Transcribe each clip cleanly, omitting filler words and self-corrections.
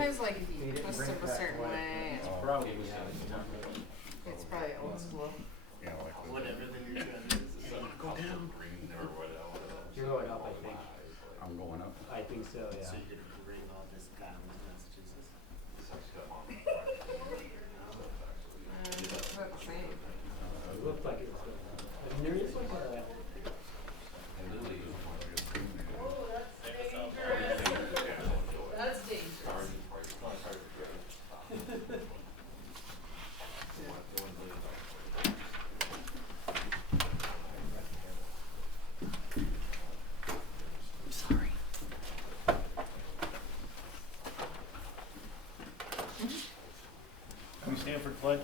Sometimes like if They you didn't twist bring it it a back certain to life. way, Probably it's probably old school. Yeah, like Whatever the new trend is. go down green or whatever. You're going up, I think. I'm going up. I think so, yeah. So you're gonna bring all this down to Massachusetts? It's about the same. It looked like it was going up. I mean, there is like a, That's dangerous. sorry. Can we stand for pledge?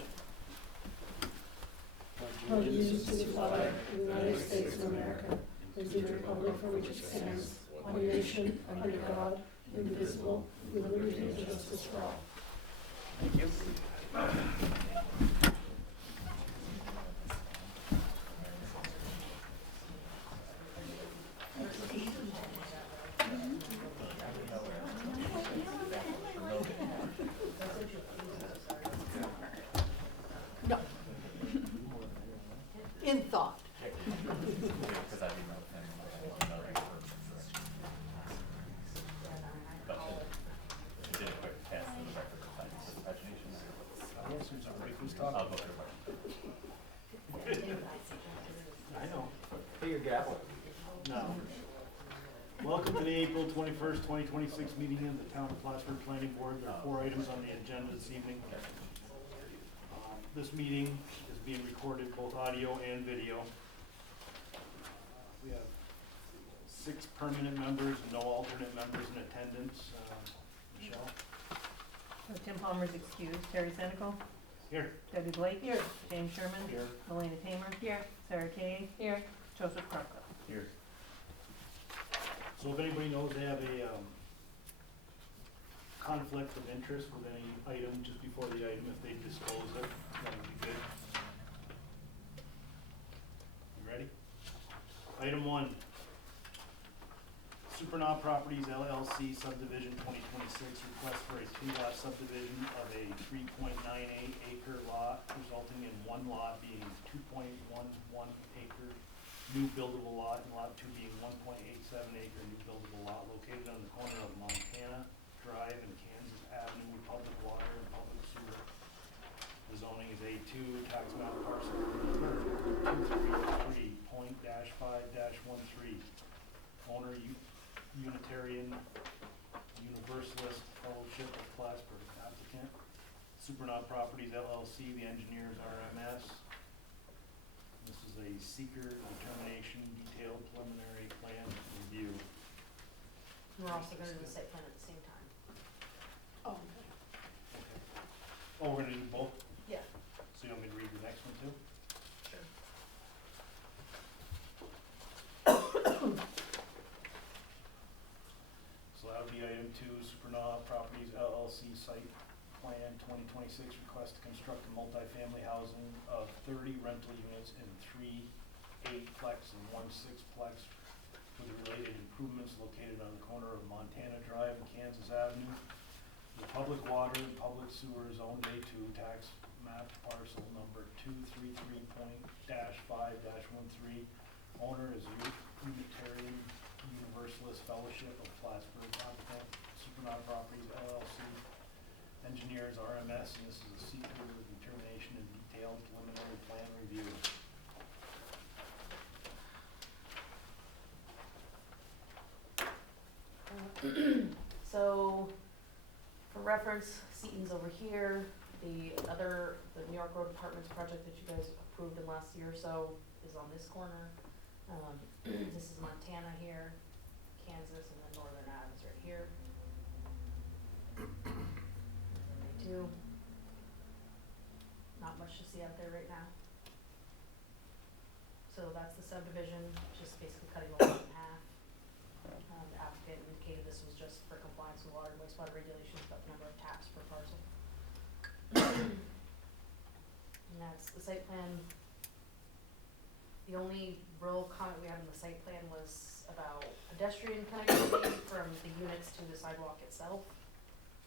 Allegiance to the flag of the United States of America, and to the republic for which it stands, one nation, under God, indivisible, with liberty and justice for all. Thank you. No. In thought. Yes, there's somebody who's talking. I'll go through. I know. Pay your gavel. No. Welcome to the April 21st, 2026 meeting of the Town of Plattsburgh Planning Board. There are 4 items on the agenda this evening. This meeting is being recorded both audio and video. We have 6 permanent members and no alternate members in attendance. Michelle? Tim Palmer's excused. Terry Senical. Here. Debbie Blake. Here. James Sherman. Here. Melena Tamer. Here. Sarah Kay. Here. Joseph Krupka. Here. So if anybody knows they have a conflict of interest with any item, just before the item, if they disclose it, that would be good. You ready? Item 1. Supernaut Properties LLC subdivision 2026 request for a 2-lot subdivision of a 3.98 acre lot, resulting in 1 lot being 2.11 acre new buildable lot, and lot 2 being 1.87 acre new buildable lot located on the corner of Montana Drive and Kansas Avenue with public water and public sewer. The zoning is A2, tax map parcel number 2303.5-13. Owner Unitarian Universalist Fellowship of Plattsburgh. Applicant Supernaut Properties LLC. The engineers RMS. This is a seeker determination detailed preliminary plan review. We're also going to do the site plan at the same time. Oh, Okay. Oh, we're gonna do both? Yeah, So you want me to read the next one too? sure. So that would be item 2, Supernaut Properties LLC site plan 2026 request to construct a multifamily housing of 30 rental units in 3 8-plex and 1 6-plex with related improvements located on the corner of Montana Drive and Kansas Avenue. The public water and public sewer zone A2 tax map parcel number 233.-5-13. Owner is Unitarian Universalist Fellowship of Plattsburgh. Applicant Supernaut Properties LLC. Engineers RMS, and this is a seeker determination and detailed preliminary plan review. So, for reference, Seaton's over here. The New York Road Department's project that you guys approved in last year or so is on this corner. This is Montana here, Kansas, and then Northern Ave is right here. They do. Not much to see out there right now. So that's the subdivision, just basically cutting the lot in half. The applicant indicated this was just for compliance with water and wastewater regulations about the number of taps per parcel. And that's the site plan. The only real comment we had in the site plan was about pedestrian connectivity from the units to the sidewalk itself.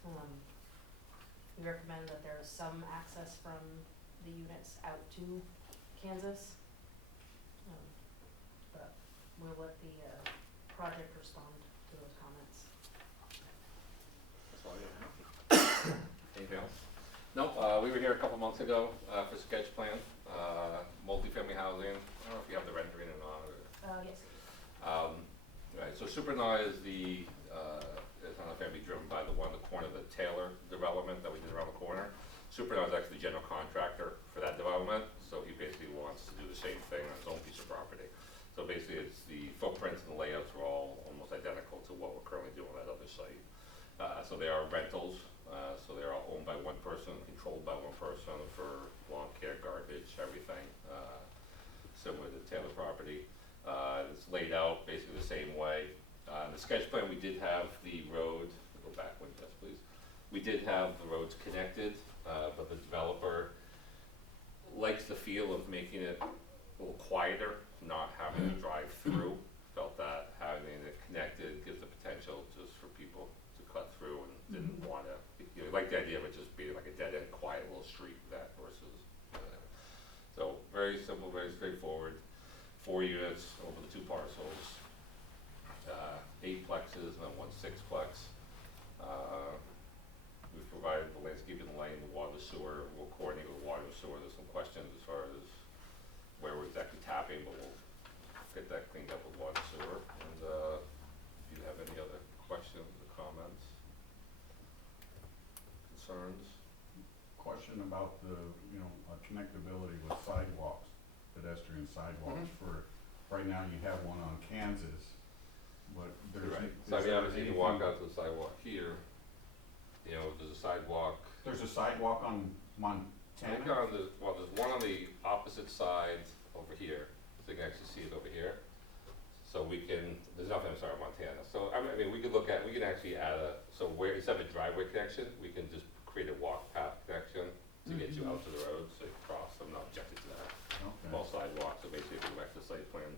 We recommend that there is some access from the units out to Kansas. But we'll let the project respond to those comments. That's all you have. Anything else? No, we were here a couple months ago, for sketch plan, multifamily housing. I don't know if you have the rendering or not, or. Yes. Right, so Supernova is it's not going to be driven by the corner of the Taylor development that we did around the corner. Supernova is actually the general contractor for that development, so he basically wants to do the same thing on his own piece of property. So basically, it's the footprints and the layouts are all almost identical to what we're currently doing on that other site. So they are rentals, so they're all owned by one person, controlled by one person for lawn care, garbage, everything, similar to the Taylor property. It's laid out basically the same way. The sketch plan, we did have the road, go back one, yes, please. We did have the roads connected, but the developer likes the feel of making it a little quieter, not having to drive through. Felt that having it connected gives the potential just for people to cut through and didn't want to, like the idea of it just being like a dead-end, quiet little street that versus. So very simple, very straightforward. 4 units over the 2 parcels, 8 plexes and then 1 6-plex. We've provided the landscaping, the lighting, the water, sewer. We'll coordinate with water and sewer. There's some questions as far as where we're exactly tapping, but we'll get that cleaned up with water and sewer. And if you have any other questions or comments, concerns? Question about the, connectability with sidewalks, pedestrian sidewalks for, right now you have one on Kansas, but there's. Right. is So I mean, there obviously you walk anything- out to the sidewalk here, there's a sidewalk. There's a sidewalk on There's Montana? there's one on the opposite side over here, so you can actually see it over here. So we can, there's nothing, I'm sorry, Montana. So, I mean, we could we can actually add so where, instead of a driveway connection, we can just create a walk path connection to get you out to the road, so you can cross. I'm not objecting to that. Okay. Both sidewalks, so basically, if we went to site plan,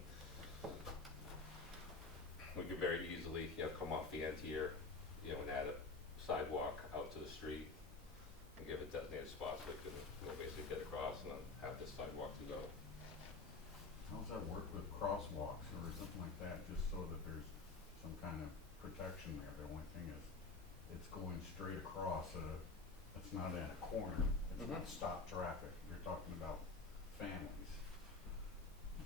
we could very easily, come off the end here, and add a sidewalk out to the street and give it designated spots so we can, basically get across and then have this sidewalk to go. How's that work with crosswalks or something like that, just so that there's some kind of protection there? The only thing is, it's going straight across it's not in a corner, it's not stop traffic, you're talking about families.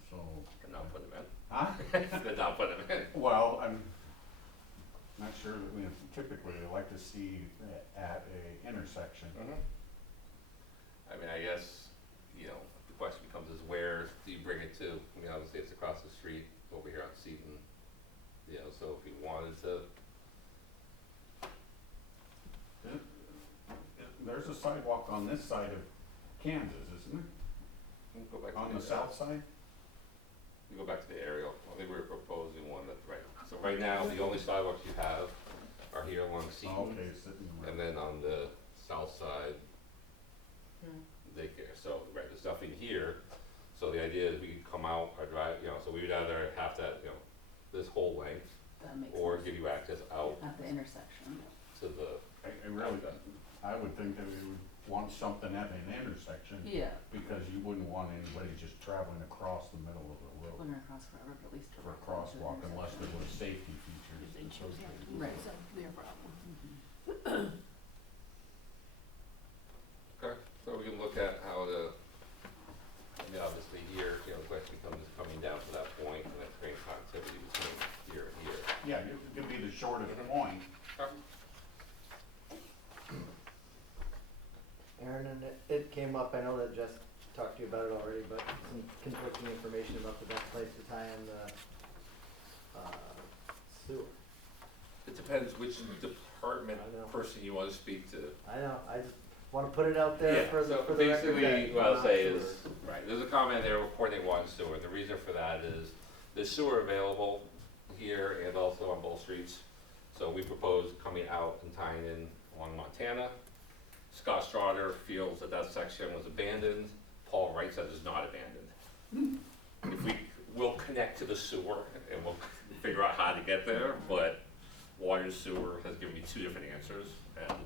So. And not put them in. Huh? Then not put them in. Well, I'm not sure that typically they like to see at a intersection. I mean, I guess, the question becomes is where do you bring it to? I mean, obviously it's across the street over here on Seton, so if you wanted to. There's a sidewalk on this side of Kansas, isn't Go back there? to On the south side? You go back to the aerial. I think we were proposing one that's right. So right now, the only sidewalks you have are here along Oh, Seton, okay, sitting and right. then on the south side, daycare. So, right, there's nothing here. So the idea is we could come out or drive, so we would either have that, this whole length, That makes or sense. give you access out At the intersection. to the, I really, I would think that we would want something at an intersection, Yeah, because you wouldn't want anybody just traveling across the middle of the road wouldn't across forever, but at least. for a crosswalk unless there was safety features. Right. Their problem. okay, so we can look at how to, obviously here, the question becomes coming down to that point and that creating connectivity between here and here. Yeah, it could be the shortest point. Aaron, and it came up, I know that Jess talked to you about it already, but some conflicting information about the best place to tie in the sewer. It depends which department I know. person you want to speak to. I know, I just wanna put it out there Yeah, for the so record. basically, that what I'll not say is, sewer. right, there's a comment there, we're coordinating water and sewer, and the reason for that is there's sewer available here and also on both streets. So we propose coming out and tying in along Montana. Scott Strader feels that that section was abandoned. Paul Wright says it's not abandoned. If we will connect to the sewer and we'll figure out how to get there, but Water and sewer has given me two different answers, and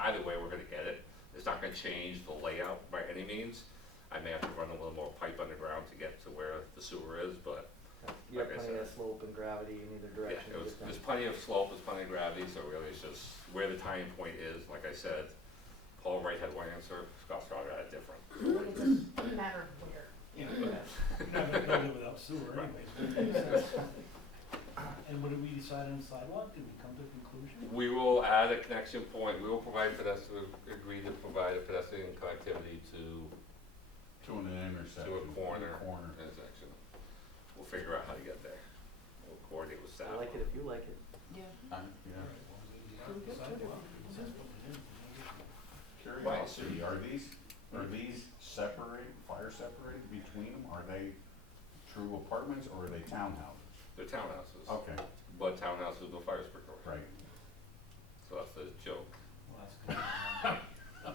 either way, we're gonna get it. It's not gonna change the layout by any means. I may have to run a little more pipe underground to get to where the sewer is, but You have like I plenty of said. slope and gravity in either yeah, direction. to it was, get them. there's plenty of slope, there's plenty of gravity, so really it's just where the tying point is, like I said. Paul Wright had one answer, Scott Strother had a different. It's a matter of where. You're not gonna build it without sewer Right. anyways. And what did we decide on sidewalk? Did we come to a conclusion? We will add a connection point, we will provide pedestrian, agree to provide a pedestrian connectivity to To an intersection. a corner. Corner. intersection. We'll figure out how to get there. We'll coordinate with staff. I like it if you like it. Yeah. All Yeah. right, well, we can sidewalk, it says put it in. Curiosity, are these separate, fire separated between them? Are they true apartments or are they townhouses? They're townhouses, Okay, but townhouses with no fire sprinkler. right. So that's the joke. Well, that's good.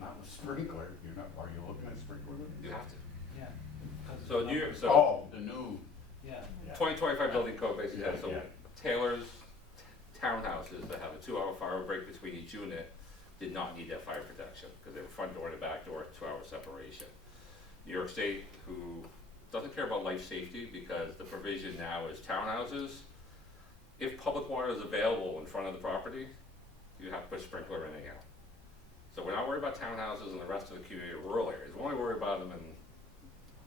Not with sprinkler, are you looking at sprinkler? You have to. Yeah. 'Cause So it's New York, not- so Oh, the new, Yeah. yeah. 2025 building code basically Yeah, says, so yeah. Taylor's townhouses that have a 2-hour fire break between each unit did not need that fire protection, because they were front door to back door, 2-hour separation. New York State, who doesn't care about life safety, because the provision now is townhouses, if public water is available in front of the property, you have to put sprinkler in anyhow. So we're not worried about townhouses and the rest of the community, rural areas, we're only worried about them in,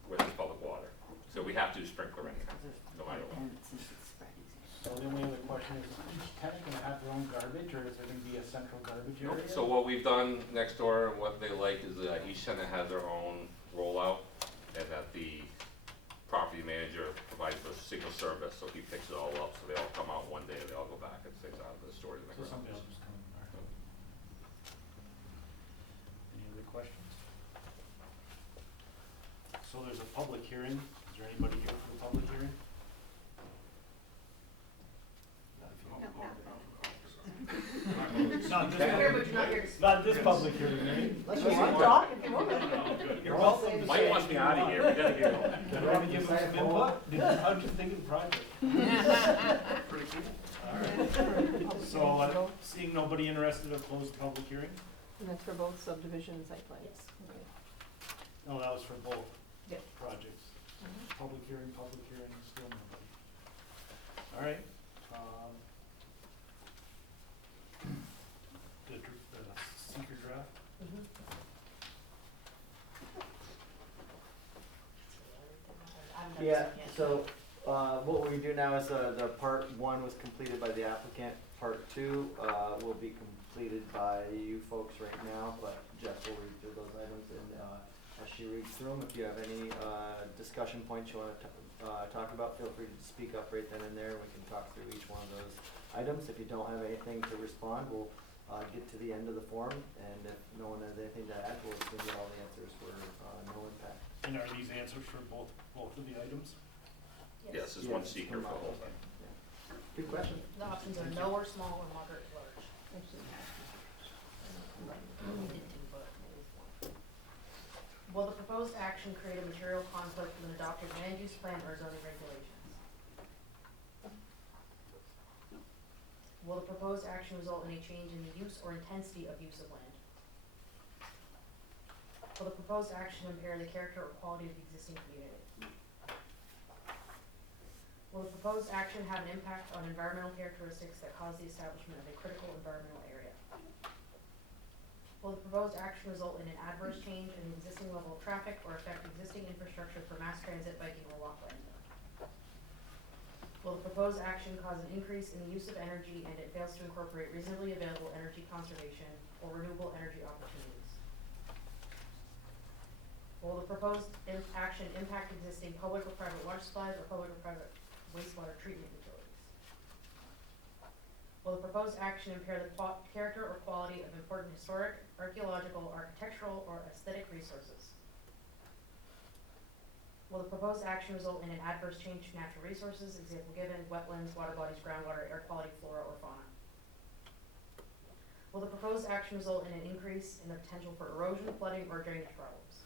where there's public water. So we have to do sprinkler anyhow, no matter what. And since it's spread easier. So the only other question is each tenant gonna have their own garbage, or is there gonna be a central garbage area? So what we've done next door, and what they like is that each tenant has their own rollout, and that the property manager provides a single service, so he picks it all up, so they all come out one day, and they all go back and stays out of the storage in the So somebody ground. else is coming, all right. Any other questions? So there's a public hearing, is there anybody here for the public hearing? Not if you want to go. Not this You're here, public, but you're not here to speak. not this public hearing, right? Unless you want to talk, if you want. You're welcome. Mike wants me out of here, we gotta get going. Do you want to give them some input? How'd you think of the project? Pretty cool. Alright, so, seeing nobody interested, I'll close the public hearing? And that's for both subdivision and site plan? Yes. Okay. No, that was for both Yep. projects. Public hearing, still nobody. Alright, the seeker draft? Mhm. I haven't done Yeah, this yet. so, what we do now is, the part one was completed by the applicant, part two, will be completed by you folks right now, but Jess will read through those items and, as she reads through them, if you have any, discussion points you wanna talk about, feel free to speak up right then and there, we can talk through each one of those items. If you don't have anything to respond, we'll, get to the end of the form, and if no one has anything to add, we'll assume that all the answers were, no impact. And are these answers for both of the items? Yes, there's one Yes, seeker for from all all. of them. Good question. The options are no or small or moderate or large. We did two, but maybe one. Will the proposed action create a material conflict with an adopted land use plan or zoning regulations? Will the proposed action result in a change in the use or intensity of use of land? Will the proposed action impair the character or quality of the existing community? Will the proposed action have an impact on environmental characteristics that cause the establishment of a critical environmental area? Will the proposed action result in an adverse change in the existing level of traffic or affect existing infrastructure for mass transit, biking, or walkways? Will the proposed action cause an increase in the use of energy and it fails to incorporate reasonably available energy conservation or renewable energy opportunities? Will the proposed action impact existing public or private water supplies or public or private wastewater treatment utilities? Will the proposed action impair the character or quality of important historic, archaeological, architectural, or aesthetic resources? Will the proposed action result in an adverse change to natural resources, example given, wetlands, water bodies, groundwater, air quality, flora, or fauna? Will the proposed action result in an increase in the potential for erosion, flooding, or drainage problems?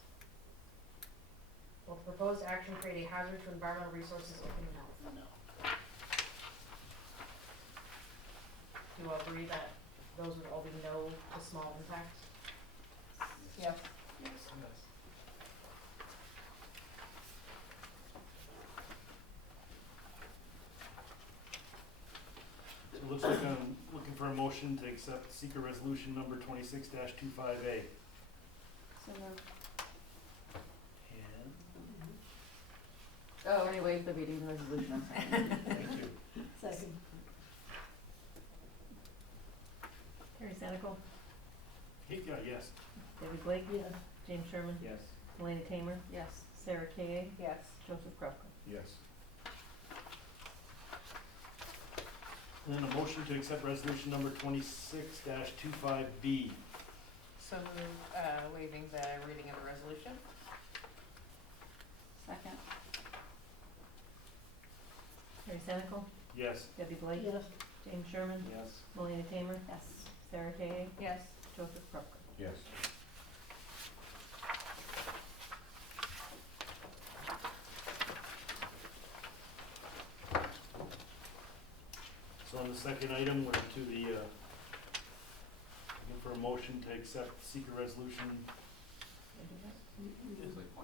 Will the proposed action create a hazard to environmental resources or human health? No. you all agree that those would all be no to small impact? Yes. So it looks like I'm looking for a motion to accept seeker resolution number 26-25A. So moved. And, Oh, already waived the reading of the resolution, I'm sorry. thank you. Second. Terry Senical, Yes. Debbie Blake, Yes. James Sherman, Yes. Melina Tamer, Yes. Sarah Kay, Yes. Joseph Krupko. Yes. And then a motion to accept resolution number 26-25B. So move, waiving the reading of the resolution? Second. Terry Senical, Yes. Debbie Blake, Yes. James Sherman, Yes. Melina Tamer, Yes. Sarah Kay, Yes. Joseph Krupko. Yes. So on the second item, we're to the, looking for a motion to accept seeker resolution.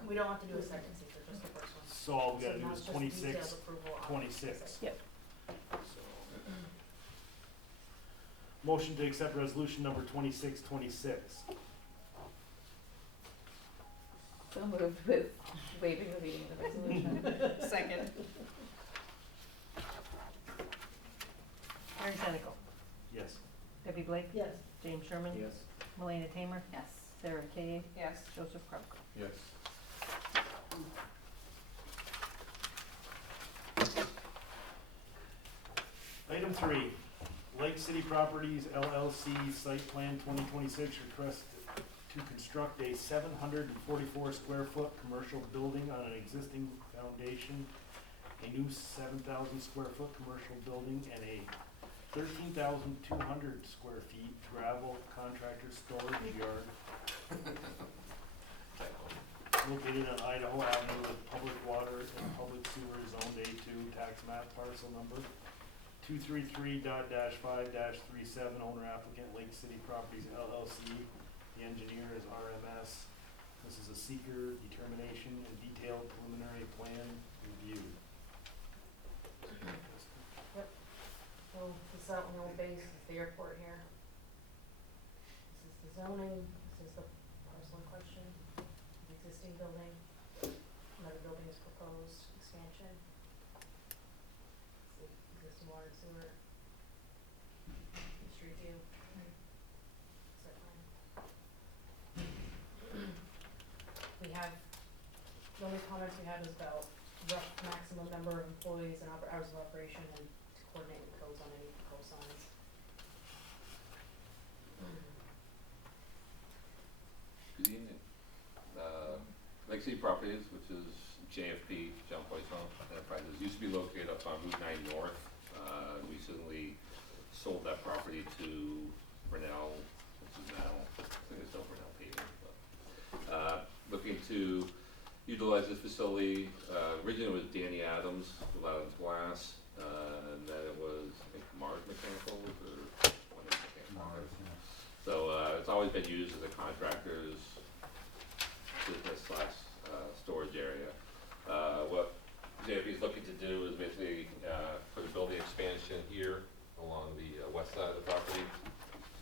We don't have to do a second seeker, just the first one. So all we So gotta do now is it's just 26, detailed approval on 26. Yep. So, motion to accept resolution number 2626. So moved with waiving the reading of the resolution. Second? Terry Senical, Yes. Debbie Blake, Yes. James Sherman, Yes. Melina Tamer, Yes. Sarah Kay, Yes. Joseph Krupko. Yes. Item 3, Lake City Properties LLC Site Plan 2026 request to construct a 744 square foot commercial building on an existing foundation, a new 7,000 square foot commercial building, and a 13,200 square feet gravel contractor storage yard located on Idaho Avenue with public water and public sewer zoned A2, tax map parcel number 233.5-37, owner applicant Lake City Properties LLC. The engineer is RMS. This is a seeker determination and detailed preliminary plan review. So this is out in the old base, this is the airport here. This is the zoning, this is the parcel in question, the existing building. Another building is proposed, expansion. It's the existing water and sewer. Street view. Site plan. We have, the only comments we had was about rough maximum number of employees and hours of operation and to coordinate with codes on any proposed signs. Good evening. Lake City Properties, which is JFP, John Poisson Enterprises, used to be located up on Route 9 North. Recently sold that property to Brunel, which is now, I think it's still Brunel Paving. But, looking to utilize this facility, originally it was Danny Adams, with Adams Glass, and then it was, I think, Mars Mechanicals or one of the mechanical Mars, companies. So, it's always been used as a contractor's business slash, storage area. What JFE is looking to do is basically, put a building expansion here along the, west side of the property,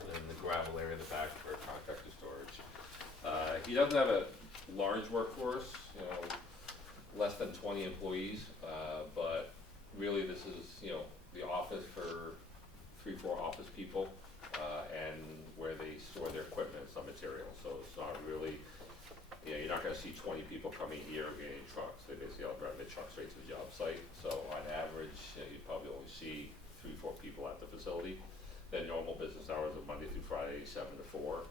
and then the gravel area in the back for contractor storage. He doesn't have a large workforce, you know, less than 20 employees, but really this is, you know, the office for 3-4 office people, and where they store their equipment and some materials. So it's not really, you know, you're not gonna see 20 people coming here getting trucks. They basically all drive their trucks straight to the job site. So on average, you know, you probably only see 3-4 people at the facility. Then normal business hours are Monday through Friday, 7 to 4.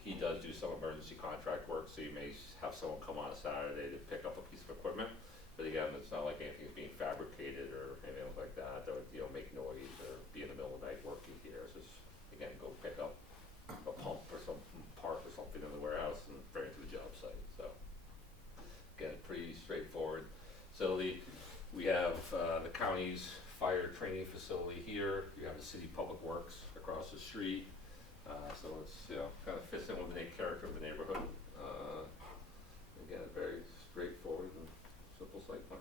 He does do some emergency contract work, so you may have someone come on a Saturday to pick up a piece of equipment. But again, it's not like anything's being fabricated or anything like that would, you know, make noise or be in the middle of the night working here. It's just, again, go pick up a pump or some part or something in the warehouse and bring it to the job site. So again, pretty straightforward facility. We have the county's fire training facility facility here, you have the city public works across the street. So it's, you know, kind of fits in with the character of the neighborhood. Again, a very straightforward and simple site plan.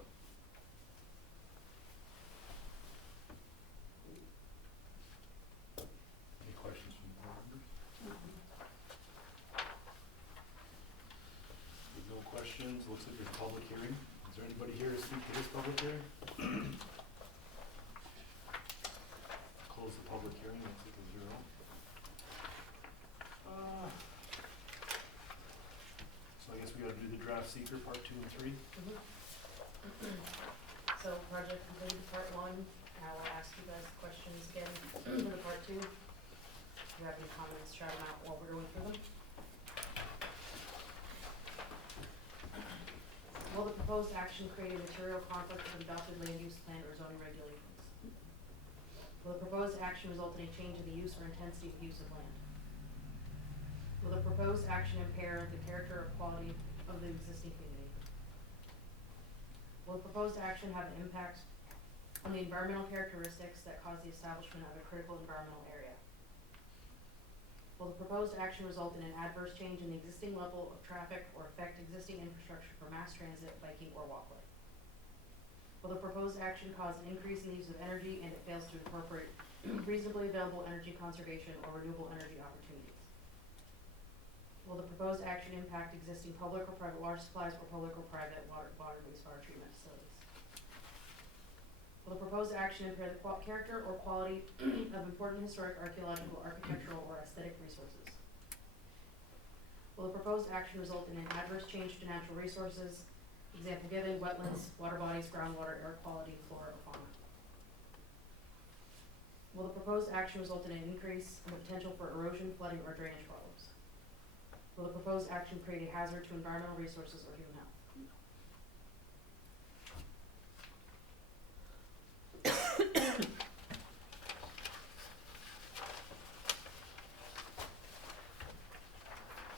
Any questions from board members? With no questions, looks like there's a public hearing. Is there anybody here to speak to this public hearing? Close the public hearing, that's it, 0. So I guess we gotta do the draft seeker, part 2 and 3. So project completed part 1, I will ask you guys questions again for the part 2. If you have any comments, shout them out while we're going through them. Will the proposed action create a material conflict with adopted land use plan or zoning regulations? Will the proposed action result in a change in the use or intensity of use of land? Will the proposed action impair the character or quality of the existing community? Will the proposed action have an impact on the environmental characteristics that cause the establishment of a critical environmental area? Will the proposed action result in an adverse change in the existing level of traffic or affect existing infrastructure for mass transit, biking, or walkway? Will the proposed action cause an increase in the use of energy and it fails to incorporate reasonably available energy conservation or renewable energy opportunities? Will the proposed action impact existing public or private water supplies or public or private water wastewater treatment facilities? Will the proposed action impair the character or quality of important historic, archaeological, architectural, or aesthetic resources? Will the proposed action result in an adverse change to natural resources? Example given, wetlands, water bodies, groundwater, air quality, flora, or fauna? Will the proposed action result in an increase in the potential for erosion, flooding, or drainage problems? Will the proposed action create a hazard to environmental resources or human health?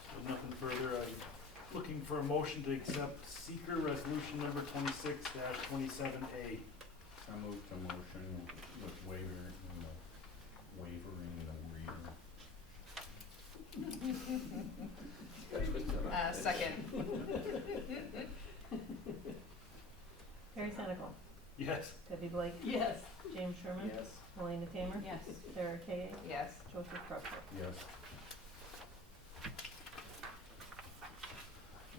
So nothing further, I'm looking for a motion to accept seeker resolution number 26-27A. I move to motion with waiver and the wavering the reader. Second. Terry Senecal, Yes. Debbie Blake, Yes. James Sherman, Yes. Elena Tamer, Yes. Sarah Kay, Yes. Joseph Cruikshank. Yes.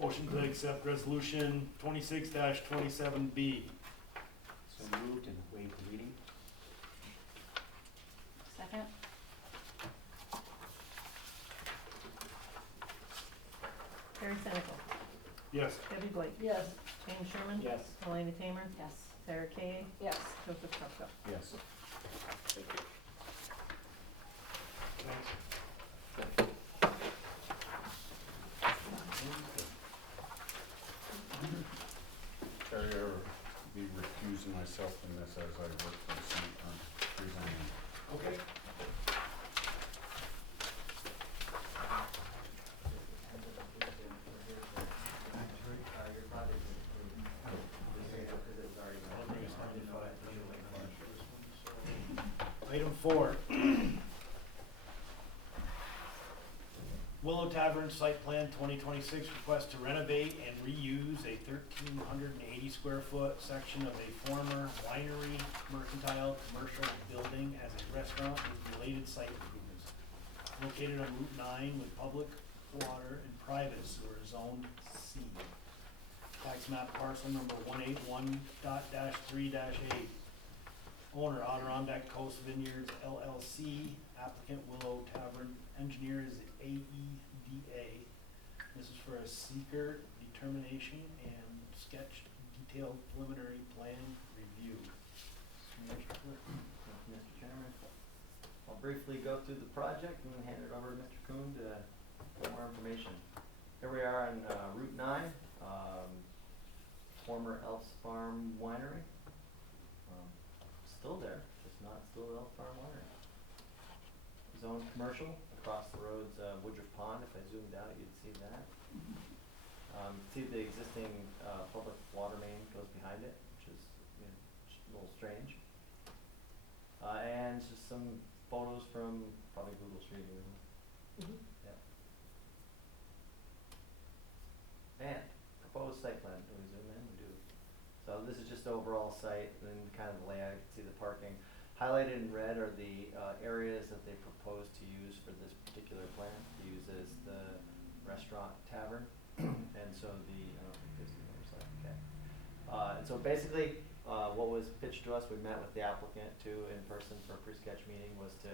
Motion to accept resolution 26-27B. So moved and waive the reading. Second? Terry Senecal, Yes. Debbie Blake, Yes. James Sherman, Yes. Elena Tamer, Yes. Sarah Kay, Yes. Joseph Cruikshank. Yes. Thank you. Terry, I will be recusing myself from this as I work for the city, presenting. Okay. Item 4. Willow Tavern Site Plan 2026 request to renovate and reuse a 1,380 square foot section of a former winery, mercantile, commercial building as a restaurant with related site improvements. Located on Route 9 with public water and private sewer zoned C. Tax map parcel number 181.3-8. Owner Adirondack Coast Vineyards LLC, applicant Willow Tavern, engineer is AEDA. This is for a seeker determination and sketch detailed preliminary plan review. Mr. Clerk. Thank you, Mr. Chairman. I'll briefly go through the project and then hand it over to Mr. Kuhn for more information. Here we are on Route 9, former Elf's Farm Winery. Still there, just not still Elf Farm Winery. Zone commercial, across the road's Woodruff Pond. If I zoomed out, you'd see that. See the existing public water main goes behind it, which is, you know, just a little strange. some photos from probably Google Street View. Mhm. Yeah. And proposed site plan, do we zoom in? We do. So this is just the overall site, and then kind of the layout, you can see the parking. Highlighted in red are the areas that they propose to use for this particular plan, to use as the restaurant tavern. And so the, I don't know if you can see the other side, okay. And so basically, what was pitched to us, we met with the applicant too in person for a pre-sketch meeting, was to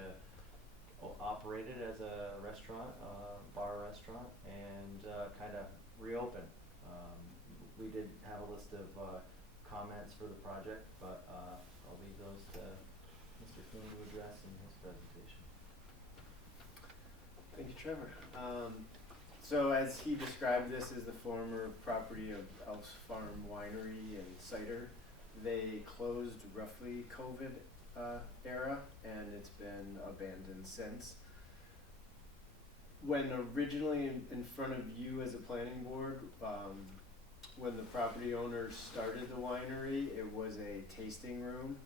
operate it as a restaurant, bar restaurant, and kind of reopen. We did have a list of comments for the project, but I'll leave those to Mr. Kuhn to address in his presentation. Thank you, Trevor. So as he described, this is the former property of Elf's Farm Winery and Cider. They closed roughly COVID era, and it's been abandoned since. When originally in front of you as a planning board, when the property owners started the winery, it was a tasting room.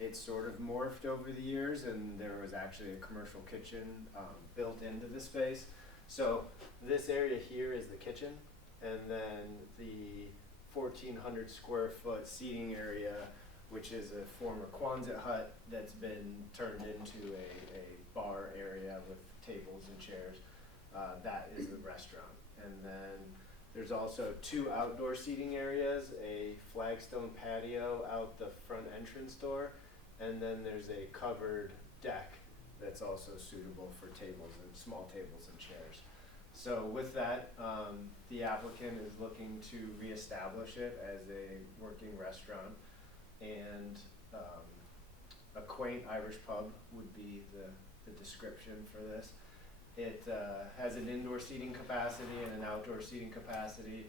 It sort of morphed over the years, and there was actually a commercial kitchen built into the space. So this area here is the kitchen, and then the 1,400 square foot seating area, which is a former Quonset hut that's been turned into a bar area with tables and chairs. That is the restaurant. And then there's also 2 outdoor seating areas, a flagstone patio out the front entrance door, and then there's a covered deck that's also suitable for tables and small tables and chairs. So with that, the applicant is looking to reestablish it as a working restaurant, and a quaint Irish pub would be the description for this. It has an indoor seating capacity and an outdoor seating capacity,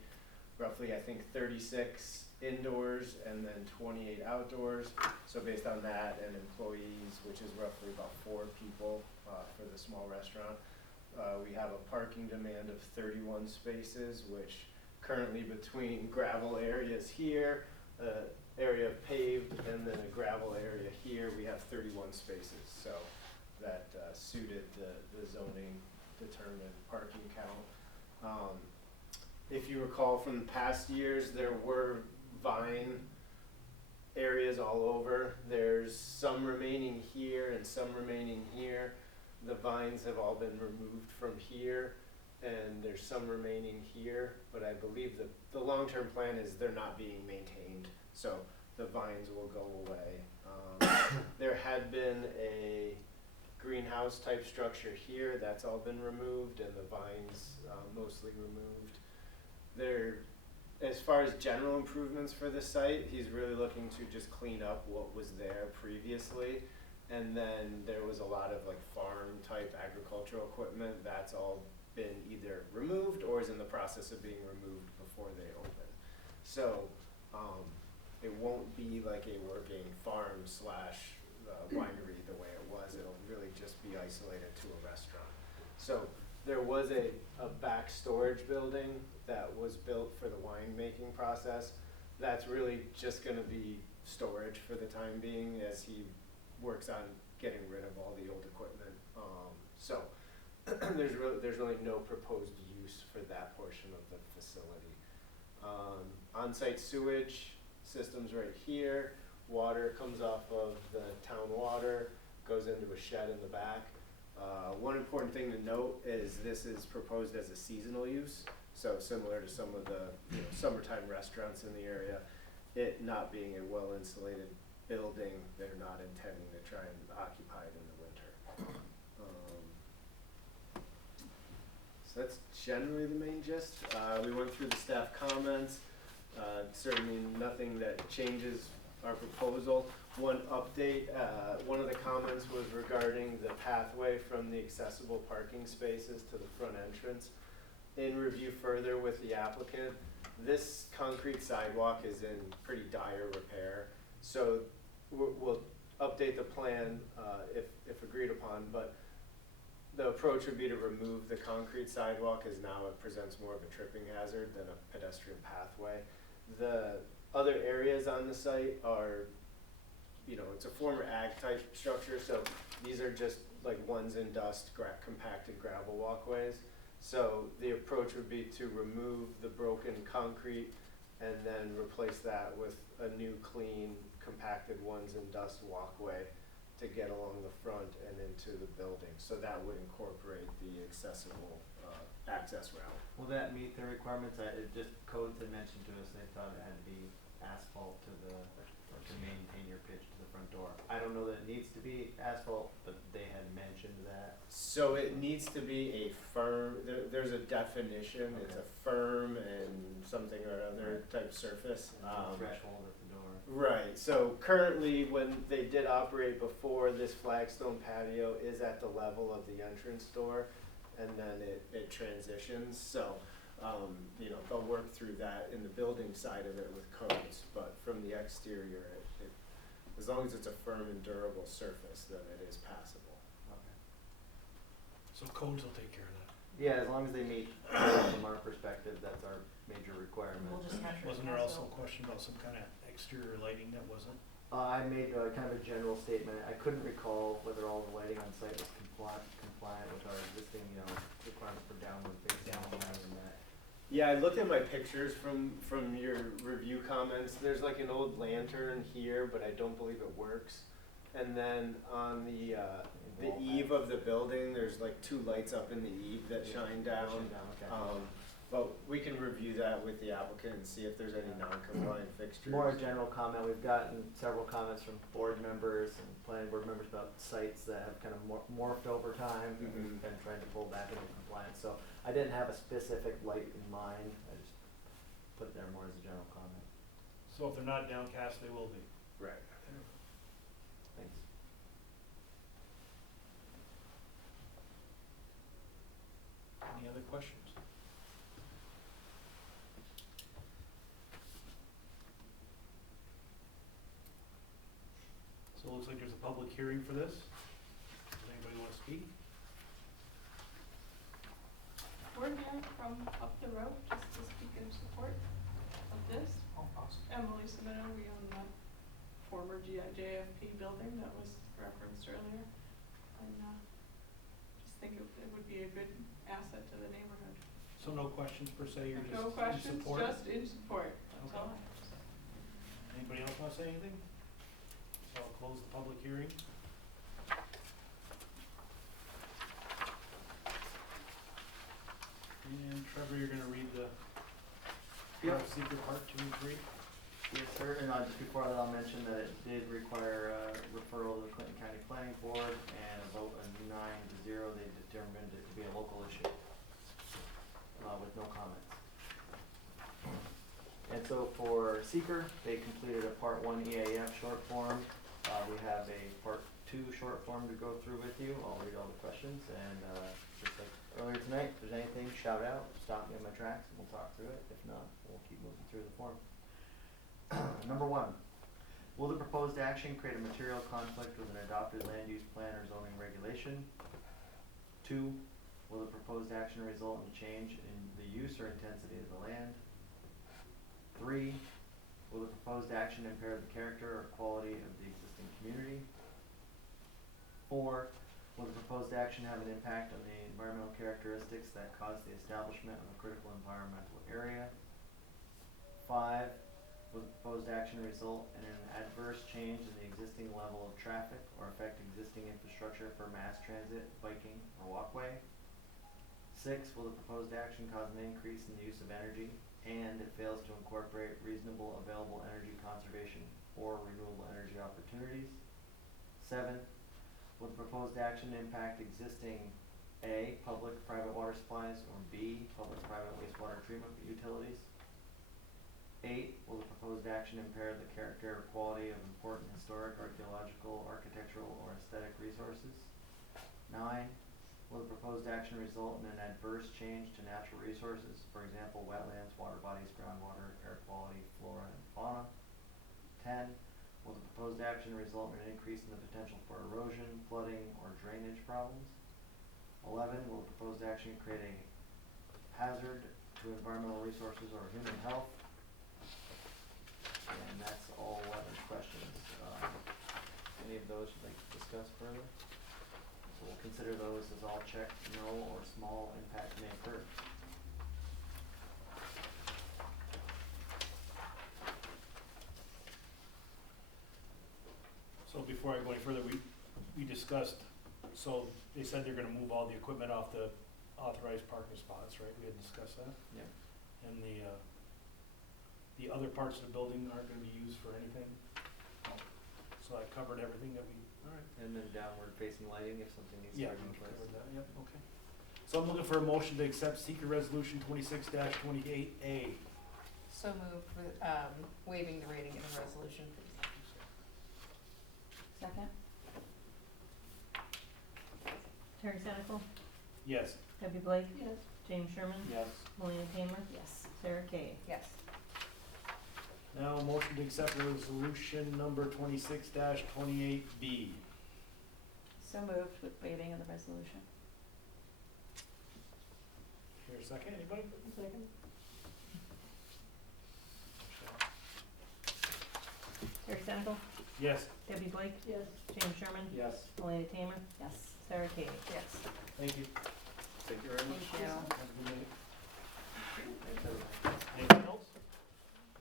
roughly I think 36 indoors and then 28 outdoors. So based on that and employees, which is roughly about 4 people for the small restaurant, we have a parking demand of 31 spaces, which currently between gravel areas here, area paved, and then a gravel area here, we have 31 spaces. So that suited the zoning determined parking count. If you recall from the past years, there were vine areas all over. There's some remaining here and some remaining here. The vines have all been removed from here, and there's some remaining here, but I believe that the long-term plan is they're not being maintained, so the vines will go away. There had been a greenhouse type structure here, that's all been removed, and the vines mostly removed. As far as general improvements for the site, he's really looking to just clean up what was there previously. And then there was a lot of like farm type agricultural equipment that's all been either removed or is in the process of being removed before they open. So it won't be like a working farm slash winery the way it was. It'll really just be isolated to a restaurant. So there was a back storage building that was built for the winemaking process. That's really just gonna be storage for the time being as he works on getting rid of all the old equipment. So there's really no proposed use for that portion of the facility. On-site sewage system's right here. Water comes off of the town water, goes into a shed in the back. One important thing to note is this is proposed as a seasonal use, so similar to some of the summertime restaurants in the area. It not being a well-insulated building, they're not intending to try and occupy it in the winter. So that's generally the main gist. We went through the staff comments. Certainly nothing that changes our proposal. One update, one of the comments was regarding the pathway from the accessible parking spaces to the front entrance. In review further with the applicant, this concrete sidewalk is in pretty dire repair. So we'll update the plan if agreed upon, but the approach would be to remove the concrete sidewalk, as now it presents more of a tripping hazard than a pedestrian pathway. The other areas on the site are you know, it's a former ag type structure, so these are just like ones in dust, compacted gravel walkways. So the approach would be to remove the broken concrete and then replace that with a new clean compacted ones in dust walkway to get along the front and into the building. So that would incorporate the accessible access route. Will that meet the requirements? It just codes had mentioned to us, they thought it had to be asphalt to to maintain your pitch to the front door. I don't know that it needs to be asphalt, but they had mentioned that. So it needs to be a firm, there's a definition, it's a firm and something or other type surface. Threshold at the door. Right, so currently when they did operate before, this flagstone patio is at the level of the entrance door, and then it transitions, so, you know, they'll work through that in the building side of it with codes, but from the exterior, as long as it's a firm and durable surface, then it is passable. Okay. So codes will take care of that. Yeah, as long as they meet, from our perspective, that's our major requirement. We'll just have to. Wasn't there also a question about some kind of exterior lighting that wasn't? I made kind of a general statement. I couldn't recall whether all the lighting on site was compliant with our existing, you know, requirements for downward facing and that. Yeah, I looked at my pictures from your review comments. There's like an old lantern here, but I don't believe it works. And then on the eave of the building, there's like 2 lights up in the eave that shine down. Okay. But we can review that with the applicant and see if there's any non-compliant fixtures. More a general comment. We've gotten several comments from board members and planning board members about sites that have kind of morphed over time and been trying to pull back into compliance. So I didn't have a specific light in mind. I just put it there more as a general comment. So if they're not downcast, they will be. Right. Thanks. Any other questions? So it looks like there's a public hearing for this. Does anybody want to speak? We're here from up the road just to speak in support of this. Oh, awesome. Emily Semino, we own the former JFP building that was referenced earlier. And just think it would be a good asset to the neighborhood. So no questions per se, you're just No in questions, support? just in support. That's Okay. all I have to say. Anybody else want to say anything? So I'll close the public hearing. And Trevor, you're gonna read the secret part 2 and 3? Yes, sir. And just before that, I'll mention that it did require referral to the Clinton County Planning Board and a vote of 9-0. They determined it to be a local issue with no comments. And so for seeker, they completed a Part 1 EAF short form. We have a Part 2 short form to go through with you. I'll read all the questions, and just like earlier tonight, if there's anything, shout out, stop me in my tracks, and we'll talk through it. If not, we'll keep moving through the form. Number 1, will the proposed action create a material conflict with an adopted land use plan or zoning regulation? 2, will the proposed action result in a change in the use or intensity of the land? 3, will the proposed action impair the character or quality of the existing community? 4, will the proposed action have an impact on the environmental characteristics that cause the establishment of a critical environmental area? 5, will the proposed action result in an adverse change in the existing level of traffic or affect existing infrastructure for mass transit, biking, or walkway? 6, will the proposed action cause an increase in the use of energy and it fails to incorporate reasonable available energy conservation or renewable energy opportunities? 7, will the proposed action impact existing A, public-private water supplies, or B, public-private wastewater treatment utilities? 8, will the proposed action impair the character or quality of important historic, archaeological, architectural, or aesthetic resources? 9, will the proposed action result in an adverse change to natural resources, for example, wetlands, water bodies, groundwater, air quality, flora, and fauna? 10, will the proposed action result in an increase in the potential for erosion, flooding, or drainage problems? 11, will the proposed action create a hazard to environmental resources or human health? And that's all 11 questions. any of those you'd like to discuss further? So we'll consider those as all checked, no, or small impact may occur. So before I go any further, we discussed, so they said they're gonna move all the equipment off the authorized parking spots, right? We had discussed that? Yeah. And the other parts of the building aren't gonna be used for anything? So I covered everything that we, Alright. And then downward facing lighting if something needs to yeah, be we replaced. covered that, yep, okay. So I'm looking for a motion to accept seeker resolution 26-28A. So moved with, waiving the reading of the resolution, please. Second. Terry Senecal, Yes. Debbie Blake, Yes. James Sherman, Yes. Melina Tamer, Yes. Sarah Kay. Yes. Now, motion to accept resolution number 26-28B. So moved with waiving of the resolution. Here, a second, anybody? Second. Terry Senecal, Yes. Debbie Blake, Yes. James Sherman, Yes. Melina Tamer, Yes. Sarah Kay. Yes. Thank you. Thank you very much. Thank you. Have a good night. Thanks, everyone. Anything else?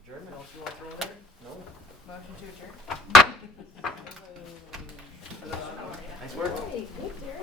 Adjournment, else you want to throw in there? No? Motion to adjourn? Nice work. Hey, good, Derek.